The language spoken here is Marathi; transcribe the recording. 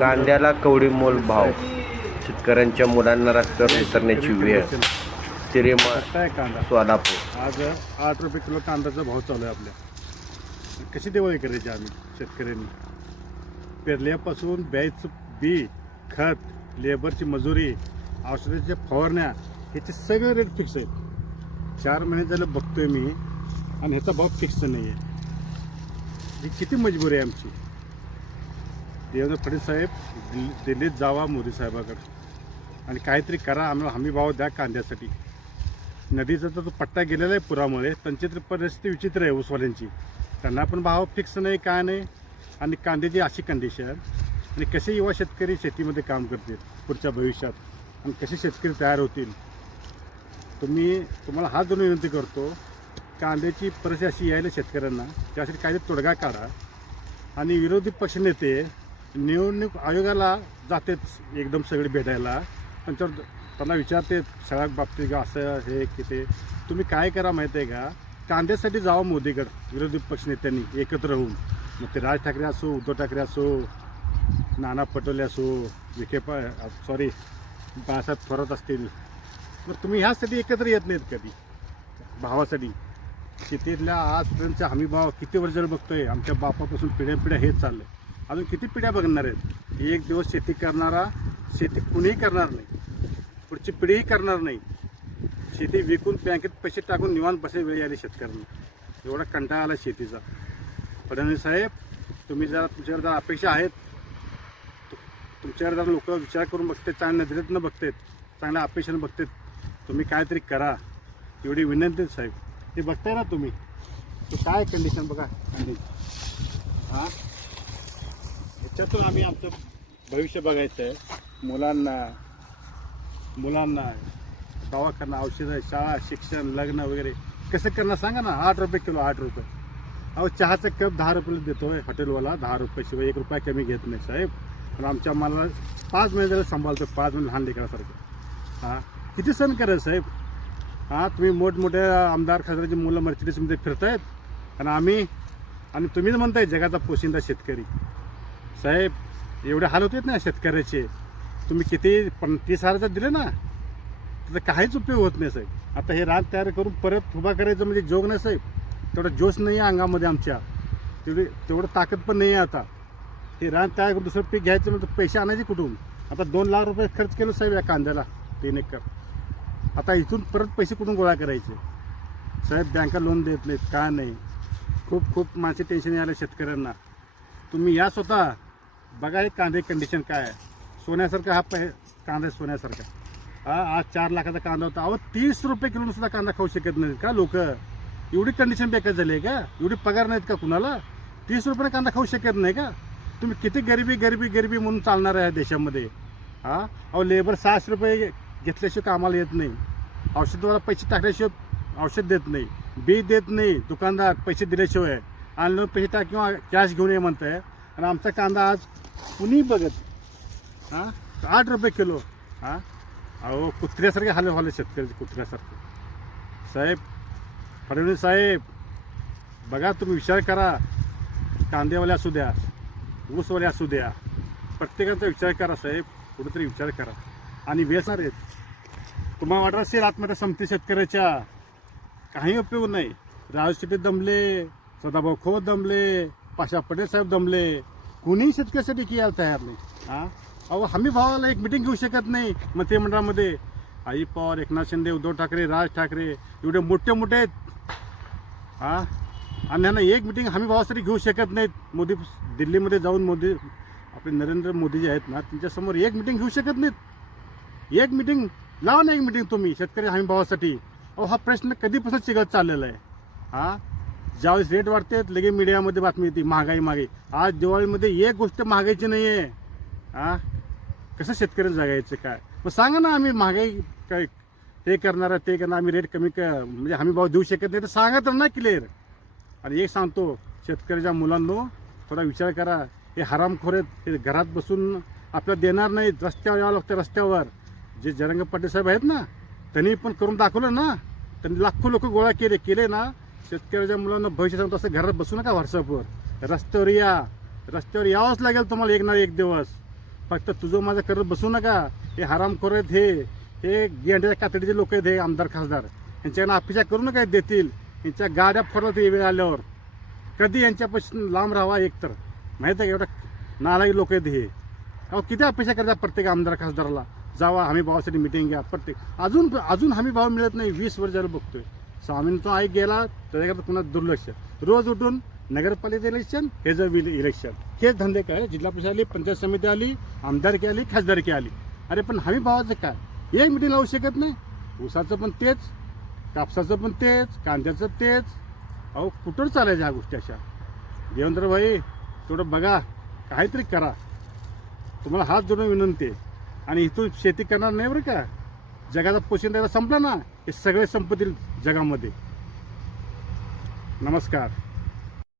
कांद्याला कवडी मोल भाव शेतकऱ्यांच्या मुलांना रस्त्यावर उतरण्याची वेळ सोलापूर आज आठ रुपये किलो कांद्याचा भाव चालू आहे आपल्या कशी दिवाळी करायची आम्ही शेतकऱ्यांनी पेरल्यापासून बॅच बी खत लेबरची मजुरी औषधाच्या फवारण्या ह्याचे सगळे रेट फिक्स आहेत चार महिने झालं बघतोय मी आणि ह्याचा भाव फिक्स नाही आहे ही किती मजबुरी आहे आमची देवेंद्र फडणवीस साहेब दिल्लीत जावा मोदी साहेबाकडं आणि काहीतरी करा आम्हाला हमी भाव द्या कांद्यासाठी नदीचा तर तो पट्टा गेलेला आहे पुरामुळे त्यांची तर परिस्थिती विचित्र आहे ऊसवाल्यांची त्यांना पण भाव फिक्स नाही काय नाही आणि कांद्याची अशी कंडिशन आणि कसे युवा शेतकरी शेतीमध्ये काम करतील पुढच्या भविष्यात आणि कसे शेतकरी तयार होतील तुम्ही तुम्हाला हा दोन विनंती करतो कांद्याची परिस्थिती अशी यायला शेतकऱ्यांना त्यासाठी काहीतरी तोडगा काढा आणि विरोधी पक्षनेते निवडणूक आयोगाला जातेच एकदम सगळे भेटायला तर त्यांना विचारते सगळ्या बाबतीत का असं हे की ते तुम्ही काय करा माहीत आहे का कांद्यासाठी जावं मोदीकडं विरोधी पक्षनेत्यांनी एकत्र होऊन मग ते राज ठाकरे असो उद्धव ठाकरे असो नाना पटोले असो विखे पा सॉरी बाळासाहेब थोरात असतील मग तुम्ही ह्यासाठी एकत्र येत नाहीत कधी भावासाठी शेतीतल्या आजपर्यंतचा हमी भाव किती वर्ष बघतोय आमच्या बापापासून पिढ्या हेच चाललं आहे अजून किती पिढ्या बघणार आहेत एक दिवस शेती करणारा शेती कुणीही करणार नाही पुढची पिढीही करणार नाही शेती विकून बँकेत पैसे टाकून निवांत पैसे वेळ आली शेतकऱ्यांना एवढा कंटाळा आला शेतीचा फडणवीस साहेब तुम्ही जरा तुमच्यावर जर अपेक्षा आहेत तुमच्यावर जरा लोक विचार करून बघतात चांगल्या नजरेतनं बघतात चांगल्या अपेक्षेनं बघतात तुम्ही काहीतरी करा एवढी विनंती साहेब हे बघताय ना तुम्ही काय कंडिशन बघा हां त्याच्यातून आम्ही आमचं भविष्य बघायचं आहे मुलांना मुलांना दवाखाना औषधं शाळा शिक्षण लग्न वगैरे कसं करणार सांगा ना आठ रुपये किलो आठ रुपये अहो चहाचा कप दहा रुपये देतो आहे हॉटेलवाला दहा शिवाय एक रुपया कमी घेत नाही साहेब पण आमच्या मला पाच जरा सांभाळतो पाच महिने लहान लेकरासारखं हां किती सण करा साहेब हां तुम्ही मोठमोठ्या आमदार खासदाराची मुलं मर्चिडीजमध्ये फिरतायत आणि आम्ही आणि तुम्हीच म्हणताय जगाचा पोशिंदा शेतकरी साहेब एवढे हाल होत ना शेतकऱ्याचे तुम्ही किती पण तीस हजाराचं दिले ना त्याचा काहीच उपयोग होत नाही साहेब आता हे रान तयार करून परत उभा करायचं म्हणजे जोग नाही साहेब तेवढा जोश नाही आहे अंगामध्ये आमच्या तेवढी तेवढं ताकद पण नाही आहे आता हे रान तयार करून दुसरं पीक घ्यायचं म्हणजे पैसे आणायचे कुठून आता दोन लाख रुपये खर्च केलो साहेब या कांद्याला तीन एकर आता इथून परत पैसे कुठून गोळा करायचे साहेब बँका लोन देत नाहीत का नाही खूप खूप माझे टेन्शन यायला शेतकऱ्यांना तुम्ही या स्वतः बघा एक कांदे कंडिशन काय आहे सोन्यासारखा हा पै कांदा आहे सोन्यासारखा हा आज चार लाखाचा कांदा होता अहो तीस रुपये किलो सुद्धा कांदा खाऊ शकत नाहीत का लोक एवढी कंडिशन बेकार झाली आहे का एवढी पगार नाहीत का कुणाला तीस रुपयाने कांदा खाऊ शकत नाही का तुम्ही किती गरिबी गरिबी गरिबी म्हणून चालणार आहे देशामध्ये हा अहो लेबर सहाशे रुपये घेतल्याशिवाय कामाला येत नाही औषधवाला पैसे टाकल्याशिवाय औषध देत नाही बी देत नाही दुकानदार पैसे दिल्याशिवाय आणलं पेटा किंवा कॅश घेऊन ये म्हणत आहे आणि आमचा कांदा आज कुणी बघत हां आठ रुपये किलो हां अहो कुत्र्यासारखे हाल व्हाले शेतकऱ्याचे कुत्र्यासारखे साहेब फडणवीस साहेब बघा तुम्ही विचार करा कांदेवाले असू द्या ऊसवाले असू द्या प्रत्येकाचा विचार करा साहेब कुठेतरी विचार करा आणि वेसार आहेत तुम्हाला वाटत असेल आत्महत्या संपते शेतकऱ्याच्या काही उपयोग नाही राजशेपे दमले सदाभाऊ खोत दमले पाशा पटेल साहेब दमले कुणीही शेतकऱ्यासाठी कियाला तयार नाही हां अहो हमी भावाला एक मिटिंग घेऊ शकत नाही मंत्रिमंडळामध्ये आई पवार एकनाथ शिंदे उद्धव ठाकरे राज ठाकरे एवढे मोठे मोठे आहेत हां आणि ह्यांना एक मिटिंग हमी भावासाठी घेऊ शकत नाहीत मोदी दिल्लीमध्ये जाऊन मोदी आपले नरेंद्र मोदी जे आहेत ना त्यांच्यासमोर एक मिटिंग घेऊ शकत नाहीत एक मिटिंग लावा ना एक मिटिंग तुम्ही शेतकरी हमी भावासाठी अहो हा प्रश्न कधीपासून चिघत चाललेला आहे हां ज्यावेळेस रेट वाढते लगेच मीडियामध्ये बातमी येते महागाई महागाई आज दिवाळीमध्ये एक गोष्ट महागायची नाही आहे हा कसं शेतकऱ्यांना जगायचं काय मग सांगा ना आम्ही महागाई काय ते करणार ते करणार आम्ही रेट कमी क म्हणजे आम्ही भाव देऊ शकत नाही तर सांगा तर ना क्लिअर आणि एक सांगतो शेतकऱ्याच्या मुलांनो थोडा विचार करा हे हरामखोरेत हे घरात बसून आपल्याला देणार नाही रस्त्यावर यावं लागतं रस्त्यावर जे जरंग पाटील साहेब आहेत ना त्यांनी पण करून दाखवलं ना त्यांनी लाखो लोक गोळा केले केले ना शेतकऱ्याच्या मुलांना भविष्य सांगतो असं घरात बसू नका व्हॉट्सअपवर रस्त्यावर या रस्त्यावर यावंच लागेल तुम्हाला एक ना एक दिवस फक्त तुझं माझं करत बसू नका हे हराम करत हे हे गेंड्याच्या कातडीचे लोक आहेत हे आमदार खासदार यांच्याकडनं अपेक्षा करू नका देतील यांच्या गाड्या फरत वेळ आल्यावर कधी यांच्यापासून लांब राहावा एकतर माहीत आहे का एवढा नाराजी लोक आहेत हे अहो किती अपेक्षा करतात प्रत्येक आमदार खासदारला जावा हमी भावासाठी मिटिंग घ्या प्रत्येक अजून अजून हमी भाव मिळत नाही वीस वर्ष झालं बघतोय स्वामींचा आई तो गेला त्याच्याकडे पुन्हा दुर्लक्ष रोज उठून नगरपालिका इलेक्शन हे जर इलेक्शन हेच धंदे काय जिल्हा परिषद आली पंचायत समिती आली आमदारकी आली खासदारकी आली अरे पण हमी भावाचं काय एक मिटिंग लावू शकत नाही ऊसाचं पण तेच कापसाचं पण तेच कांद्याचं तेच अहो कुठं चालायचं ह्या गोष्टी अशा देवेंद्र भाई थोडं बघा काहीतरी करा तुम्हाला हात जोडून विनंती आहे आणि इथून शेती करणार नाही बरं का जगाचा पोषण द्यायला संपला ना हे सगळे संपतील जगामध्ये नमस्कार